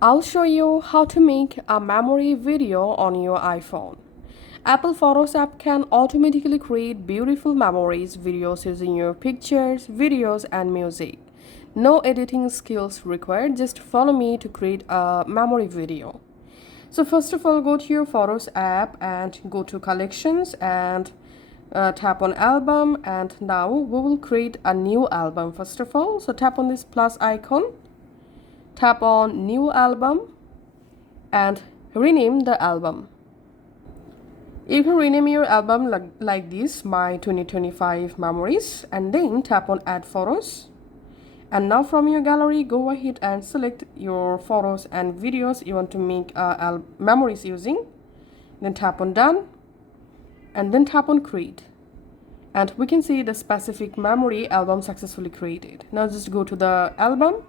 I'll show you how to make a memory video on your iPhone. Apple Photos app can automatically create beautiful memories videos using your pictures, videos, and music. No editing skills required, just follow me to create a memory video. So first of all, go to your Photos app and go to Collections and tap on Album, and now we will create a new album first of all. So tap on this plus icon, tap on New Album and rename the album. You can rename your album like this, My 2025 Memories, and then tap on Add Photos. And now from your gallery, go ahead and select your photos and videos you want to make memories using. Then tap on Done and then tap on Create. And we can see the specific memory album successfully created. Now just go to the album,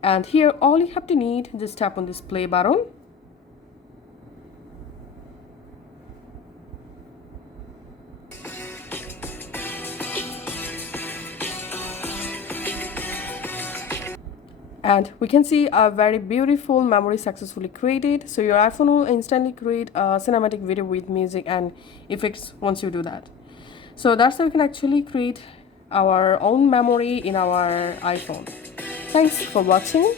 and here all you have to need, just tap on this play button. And we can see a very beautiful memory successfully created. So your iPhone will instantly create a cinematic video with music and effects once you do that. So that's how we can actually create our own memory in our iPhone. Thanks for watching.